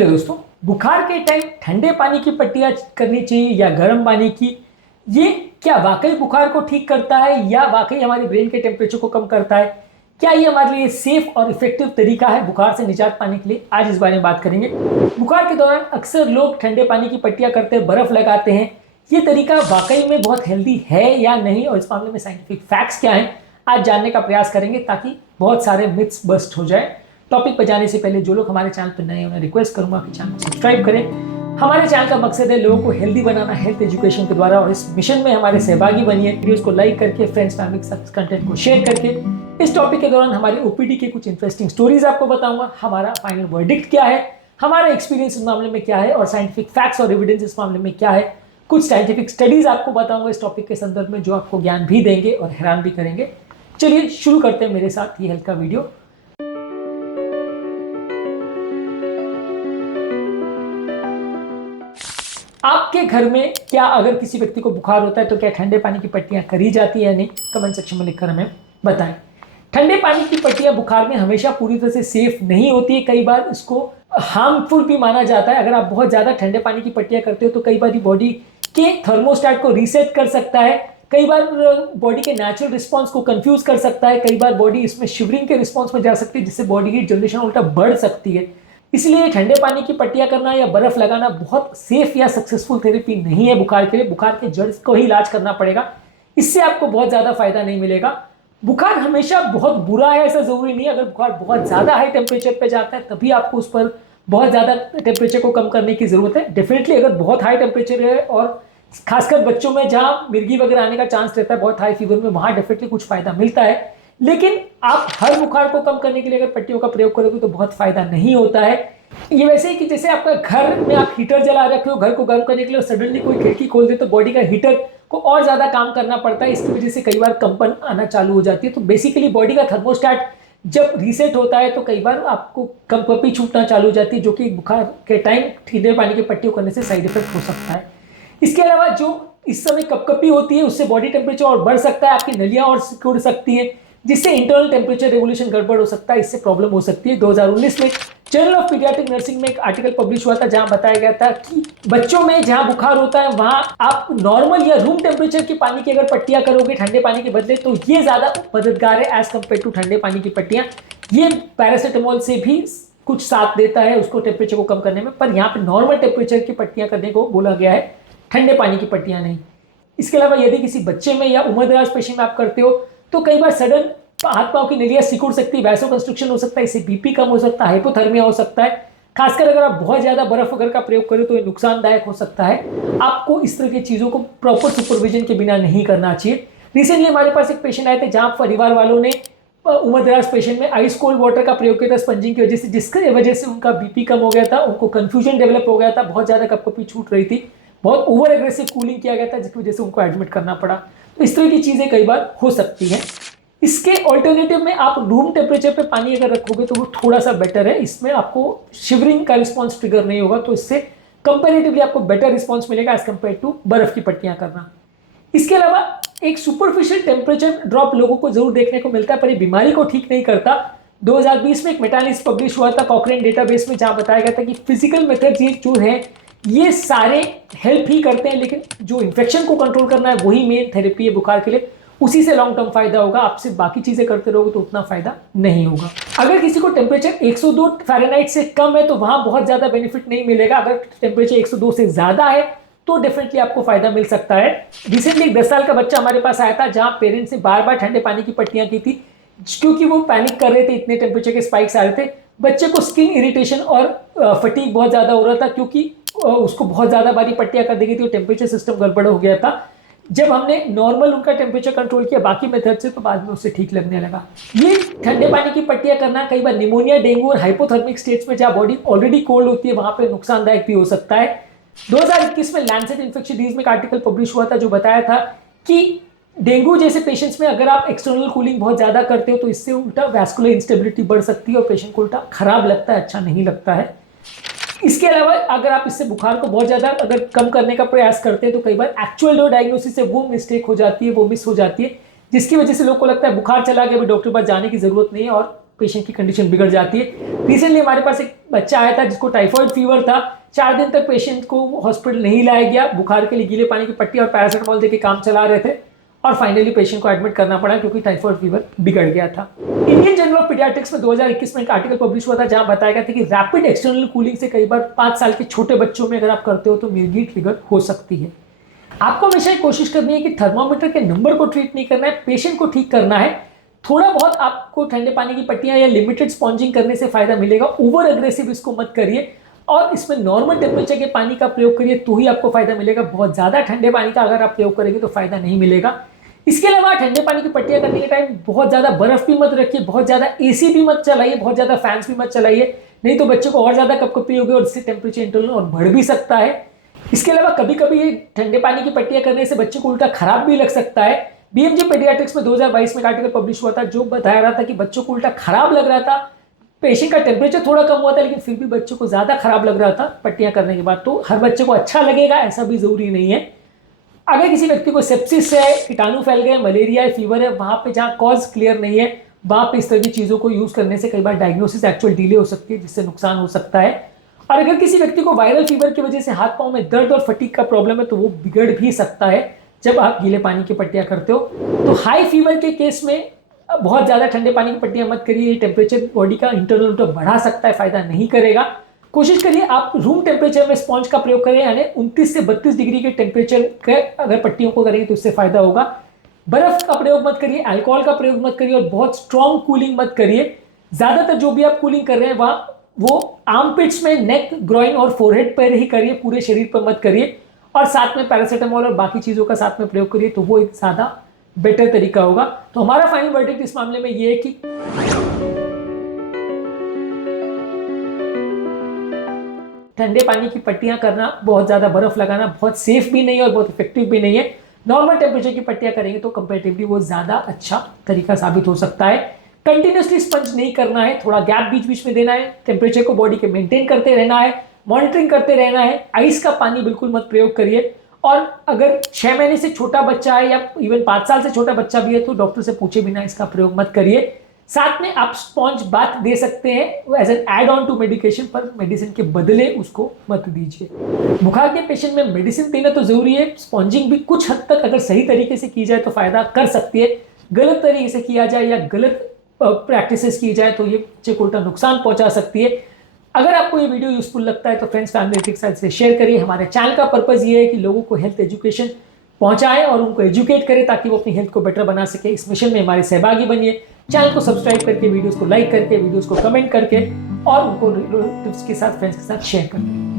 चलिए दोस्तों, बुखार के टाइम ठंडे पानी की पट्टियाँ करनी चाहिए या गर्म पानी की, ये क्या वाकई बुखार को ठीक करता है या वाकई हमारे ब्रेन के टेम्परेचर को कम करता है? क्या ये हमारे लिए सेफ और इफेक्टिव तरीका है बुखार से निजात पाने के लिए? आज इस बारे में बात करेंगे। बुखार के दौरान अक्सर लोग ठंडे पानी की पट्टियाँ करते हैं, बर्फ लगाते हैं। ये तरीका वाकई में बहुत हेल्दी है या नहीं, और इस मामले में साइंटिफिक फैक्ट्स क्या हैं, आज जानने का प्रयास करेंगे ताकि बहुत सारे मिथ्स बस्ट हो जाए। टॉपिक पर जाने से पहले जो लोग हमारे चैनल पर नए हैं उन्हें रिक्वेस्ट करूंगा कि चैनल को सब्सक्राइब करें। हमारे चैनल का मकसद है लोगों को हेल्दी बनाना, हेल्थ एजुकेशन के द्वारा, और इस मिशन में हमारे सहभागी बनिए। वीडियोस को लाइक करके, फ्रेंड्स फैमिली के साथ कंटेंट को शेयर करके। इस टॉपिक के दौरान हमारे ओपीडी के कुछ इंटरेस्टिंग स्टोरीज आपको बताऊंगा, हमारा फाइनल वर्डिक्ट क्या है, हमारा एक्सपीरियंस इस मामले में क्या है, और साइंटिफिक फैक्ट्स और एविडेंस इस मामले में क्या है। कुछ साइंटिफिक स्टडीज आपको बताऊंगा इस टॉपिक के संदर्भ में जो आपको ज्ञान भी देंगे और हैरान भी करेंगे। चलिए शुरू करते हैं मेरे साथ ये हेल्थ का वीडियो। आपके घर में क्या अगर किसी व्यक्ति को बुखार होता है तो क्या ठंडे पानी की पट्टियां करी जाती है या नहीं? कमेंट सेक्शन में लिखकर हमें बताएं। ठंडे पानी की पट्टियां बुखार में हमेशा पूरी तरह से सेफ नहीं होती है, कई बार इसको हार्मफुल भी माना जाता है। अगर आप बहुत ज्यादा ठंडे पानी की पट्टियां करते हो तो कई बार बॉडी के थर्मोस्टेट को रीसेट कर सकता है, कई बार बॉडी के नेचुरल रिस्पॉन्स को कंफ्यूज कर सकता है, कई बार बॉडी इसमें शिवरिंग के रिस्पॉन्स में जा सकती है जिससे बॉडी हीट जनरेशन उल्टा बढ़ सकती है। इसलिए ठंडे पानी की पट्टियां करना या बर्फ लगाना बहुत सेफ या सक्सेसफुल थेरेपी नहीं है बुखार के लिए। बुखार के जड़ को ही इलाज करना पड़ेगा, इससे आपको बहुत ज्यादा फायदा नहीं मिलेगा। बुखार हमेशा बहुत बुरा है ऐसा जरूरी नहीं है। अगर बुखार बहुत ज्यादा हाई टेम्परेचर पे जाता है तभी आपको उस पर बहुत ज्यादा टेम्परेचर को कम करने की जरूरत है। डेफिनेटली अगर बहुत हाई टेम्परेचर है, और खासकर बच्चों में जहां मिर्गी वगैरह आने का चांस रहता है बहुत हाई फीवर में, वहां डेफिनेटली कुछ फायदा मिलता है। लेकिन आप हर बुखार को कम करने के लिए अगर पट्टियों का प्रयोग करोगे तो बहुत फायदा नहीं होता है। ये वैसे ही कि जैसे आपका घर में आप हीटर जला रखे हो घर को गर्म करने के लिए, सडनली कोई खिड़की खोल दे तो बॉडी का हीटर को और ज्यादा काम करना पड़ता है। इसकी वजह से कई बार कंपन आना चालू हो जाती है। तो बेसिकली बॉडी का थर्मोस्टेट जब रीसेट होता है तो कई बार आपको कंपन छूटना चालू हो जाती है, जो कि बुखार के टाइम ठंडे पानी की पट्टियों करने से साइड इफेक्ट हो सकता है। इसके अलावा जो इस समय कपकपी होती है उससे बॉडी टेम्परेचर और बढ़ सकता है, आपकी नलियां और सिकुड़ सकती है, जिससे इंटरनल टेम्परेचर रेगुलेशन गड़बड़ हो सकता है, इससे प्रॉब्लम हो सकती है। 2019 में जर्नल ऑफ पीडियाट्रिक नर्सिंग में एक आर्टिकल पब्लिश हुआ था जहां बताया गया था कि बच्चों में जहां बुखार होता है वहां आप नॉर्मल या रूम टेम्परेचर की पानी की अगर पट्टियां करोगे ठंडे पानी के बदले तो ये ज्यादा मददगार है एज कंपेयर टू ठंडे पानी की पट्टियां। ये पैरासिटामोल से भी कुछ साथ देता है उसको टेम्परेचर को कम करने में, पर यहाँ पे नॉर्मल टेम्परेचर की पट्टियां करने को बोला गया है, ठंडे पानी की पट्टियां नहीं। इसके अलावा यदि किसी बच्चे में या उम्रदराज पेशेंट में आप करते हो तो कई बार सडन हाथ पांव की नलियां सिकुड़ सकती है, वैसो कंस्ट्रक्शन हो सकता है, इससे बीपी कम हो सकता है, हाइपोथर्मिया हो सकता है। खासकर अगर आप बहुत ज्यादा बर्फ वगैरह का प्रयोग करें तो ये नुकसानदायक हो सकता है। आपको इस तरह की चीजों को प्रॉपर सुपरविजन के बिना नहीं करना चाहिए। रिसेंटली हमारे पास एक पेशेंट आए थे जहां परिवार वालों ने उम्रदराज पेशेंट में आइस कोल्ड वाटर का प्रयोग किया था स्पंजिंग की वजह से, जिसकी वजह से उनका बीपी कम हो गया था, उनको कंफ्यूजन डेवलप हो गया था, बहुत ज्यादा कपकपी छूट रही थी, बहुत ओवर एग्रेसिव कूलिंग किया गया था जिसकी वजह से उनको एडमिट करना पड़ा। तो इस तरह की चीजें कई बार हो सकती हैं। इसके ऑल्टरनेटिव में आप रूम टेम्परेचर पे पानी अगर रखोगे तो वो थोड़ा सा बेटर है, इसमें आपको शिवरिंग का रिस्पॉन्स ट्रिगर नहीं होगा, तो इससे कंपेरेटिवली आपको बेटर रिस्पॉन्स मिलेगा एज कंपेयर टू बर्फ की पट्टियां करना। इसके अलावा एक सुपरफिशियल टेम्परेचर ड्रॉप लोगों को जरूर देखने को मिलता है, पर ये बीमारी को ठीक नहीं करता। 2020 में एक मेटालिस्ट पब्लिश हुआ था कॉकरेन डेटाबेस में जहां बताया गया था कि फिजिकल मेथड्स ये जो है ये सारे हेल्प ही करते हैं, लेकिन जो इन्फेक्शन को कंट्रोल करना है वही मेन थेरेपी है बुखार के लिए, उसी से लॉन्ग टर्म फायदा होगा। आप सिर्फ बाकी चीजें करते रहोगे तो उतना फायदा नहीं होगा। अगर किसी को टेम्परेचर 102 फ़ारेनहाइट से कम है तो वहां बहुत ज्यादा बेनिफिट नहीं मिलेगा। अगर टेम्परेचर 102 से ज्यादा है तो डेफिनेटली आपको फायदा मिल सकता है। रिसेंटली एक 10 साल का बच्चा हमारे पास आया था जहां पेरेंट्स ने बार बार ठंडे पानी की पट्टियां की थी क्योंकि वो पैनिक कर रहे थे, इतने टेम्परेचर के स्पाइक्स आ रहे थे। बच्चे को स्किन इरिटेशन और फटीग बहुत ज्यादा हो रहा था क्योंकि उसको बहुत ज्यादा बारी पट्टियां कर दी गई थी और टेम्परेचर सिस्टम गड़बड़ हो गया था। जब हमने नॉर्मल उनका टेम्परेचर कंट्रोल किया बाकी मेथड से तो बाद में उससे ठीक लगने लगा। ये ठंडे पानी की पट्टियां करना कई बार निमोनिया, डेंगू और हाइपोथर्मिक स्टेट्स में जहां बॉडी ऑलरेडी कोल्ड होती है वहां पे नुकसानदायक भी हो सकता है। 2021 में लैंसेट इन्फेक्शन डिजीज में एक आर्टिकल पब्लिश हुआ था जो बताया था कि डेंगू जैसे पेशेंट्स में अगर आप एक्सटर्नल कूलिंग बहुत ज्यादा करते हो तो इससे उल्टा वैस्कुलर इंस्टेबिलिटी बढ़ सकती है और पेशेंट को उल्टा खराब लगता है, अच्छा नहीं लगता है। इसके अलावा अगर आप इससे बुखार को बहुत ज्यादा अगर कम करने का प्रयास करते हैं तो कई बार एक्चुअल डायग्नोसिस से वो मिस्टेक हो जाती है, वो मिस हो जाती है, जिसकी वजह से लोग को लगता है बुखार चला गया, अभी डॉक्टर के पास जाने की जरूरत नहीं है और पेशेंट की कंडीशन बिगड़ जाती है। रिसेंटली हमारे पास एक बच्चा आया था जिसको टाइफॉइड फीवर था। 4 दिन तक पेशेंट को हॉस्पिटल नहीं लाया गया, बुखार के लिए गीले पानी की पट्टी और पैरासिटामोल देके काम चला रहे थे और फाइनली पेशेंट को एडमिट करना पड़ा क्योंकि टाइफॉइड फीवर बिगड़ गया था। इंडियन जर्नल ऑफ पीडियाट्रिक्स में 2021 में एक आर्टिकल पब्लिश हुआ था जहां बताया गया था कि रैपिड एक्सटर्नल कूलिंग से कई बार 5 साल के छोटे बच्चों में अगर आप करते हो तो मिर्गी ट्रिगर हो सकती है। आपको हमेशा कोशिश करनी है कि थर्मामीटर के नंबर को ट्रीट नहीं करना है, पेशेंट को ठीक करना है। थोड़ा बहुत आपको ठंडे पानी की पट्टियां या लिमिटेड स्पॉन्जिंग करने से फायदा मिलेगा, ओवर अग्रेसिव इसको मत करिए और इसमें नॉर्मल टेम्परेचर के पानी का प्रयोग करिए तो ही आपको फायदा मिलेगा। बहुत ज्यादा ठंडे पानी का अगर आप प्रयोग करेंगे तो फायदा नहीं मिलेगा। इसके अलावा ठंडे पानी की पट्टियां करने के टाइम बहुत ज्यादा बर्फ भी मत रखिए, बहुत ज्यादा एसी भी मत चलाइए, बहुत ज्यादा फैंस भी मत चलाइए, नहीं तो बच्चे को और ज्यादा कपकपी होगी और इससे टेम्परेचर इंटरनल और बढ़ भी सकता है। इसके अलावा कभी कभी ये ठंडे पानी की पट्टियां करने से बच्चे को उल्टा खराब भी लग सकता है। बीएमजे पेडियाट्रिक्स में 2022 में एक आर्टिकल पब्लिश हुआ था जो बता रहा था कि बच्चों को उल्टा खराब लग रहा था। पेशेंट का टेम्परेचर थोड़ा कम हुआ था लेकिन फिर भी बच्चों को ज्यादा खराब लग रहा था पट्टियां करने के बाद। तो हर बच्चे को अच्छा लगेगा ऐसा भी जरूरी नहीं है। अगर किसी व्यक्ति को सेप्सिस है, कीटाणु फैल गए, मलेरिया है, फीवर है, वहां पे जहां कॉज क्लियर नहीं है वहां पे इस तरह की चीजों को यूज करने से कई बार डायग्नोसिस एक्चुअल डिले हो सकती है जिससे नुकसान हो सकता है। और अगर किसी व्यक्ति को वायरल फीवर की वजह से हाथ पांव में दर्द और फटीग का प्रॉब्लम है तो वो बिगड़ भी सकता है जब आप गीले पानी की पट्टियां करते हो। तो हाई फीवर के केस में बहुत ज्यादा ठंडे पानी की पट्टियां मत करिए, टेम्परेचर बॉडी का इंटरनल तो बढ़ा सकता है, फायदा नहीं करेगा। कोशिश करिए आप रूम टेम्परेचर में स्पॉन्ज का प्रयोग करें, यानी 29 से 32 डिग्री के टेम्परेचर के अगर पट्टियों को करेंगे तो उससे फायदा होगा। बर्फ का प्रयोग मत करिए, अल्कोहल का प्रयोग मत करिए और बहुत स्ट्रॉन्ग कूलिंग मत करिए। ज्यादातर जो भी आप कूलिंग कर रहे हैं वहां वो आर्मपिट्स में, नेक, ग्रोइन और फोरहेड पर ही करिए, पूरे शरीर पर मत करिए। और साथ में पैरासिटामोल और बाकी चीजों का साथ में प्रयोग करिए तो वो एक ज्यादा बेटर तरीका होगा। तो हमारा फाइनल वर्डिक्ट इस मामले में ये है कि ठंडे पानी की पट्टियां करना, बहुत ज्यादा बर्फ लगाना बहुत सेफ भी नहीं है और बहुत इफेक्टिव भी नहीं है। नॉर्मल टेम्परेचर की पट्टियां करेंगे तो कंपैरेटिवली वो ज्यादा अच्छा तरीका साबित हो सकता है। कंटिन्यूसली स्पंज नहीं करना है, थोड़ा गैप बीच बीच में देना है, टेम्परेचर को बॉडी के मेंटेन करते रहना है, मॉनिटरिंग करते रहना है। आइस का पानी बिल्कुल मत प्रयोग करिए। और अगर 6 महीने से छोटा बच्चा है या इवन 5 साल से छोटा बच्चा भी है तो डॉक्टर से पूछे बिना इसका प्रयोग मत करिए। साथ में आप स्पॉन्ज बाथ दे सकते हैं as an add on to medication, पर मेडिसिन के बदले उसको मत दीजिए। बुखार के पेशेंट में मेडिसिन देना तो जरूरी है, स्पॉन्जिंग भी कुछ हद तक अगर सही तरीके से की जाए तो फायदा कर सकती है। गलत तरीके से किया जाए या गलत प्रैक्टिसेस की जाए तो ये बच्चे को उल्टा नुकसान पहुंचा सकती है। अगर आपको ये वीडियो यूजफुल लगता है तो फ्रेंड्स फैमिली के साथ से शेयर करिए। हमारे चैनल का पर्पस ये है कि लोगों को हेल्थ एजुकेशन पहुंचाएं और उनको एजुकेट करें ताकि वो अपनी हेल्थ को बेटर बना सके। इस मिशन में हमारे सहभागी बनिए। चैनल को सब्सक्राइब करके, वीडियोस को लाइक करके, वीडियोस को कमेंट करके और उनको रिलेटिव्स के साथ, फ्रेंड्स के साथ शेयर करके।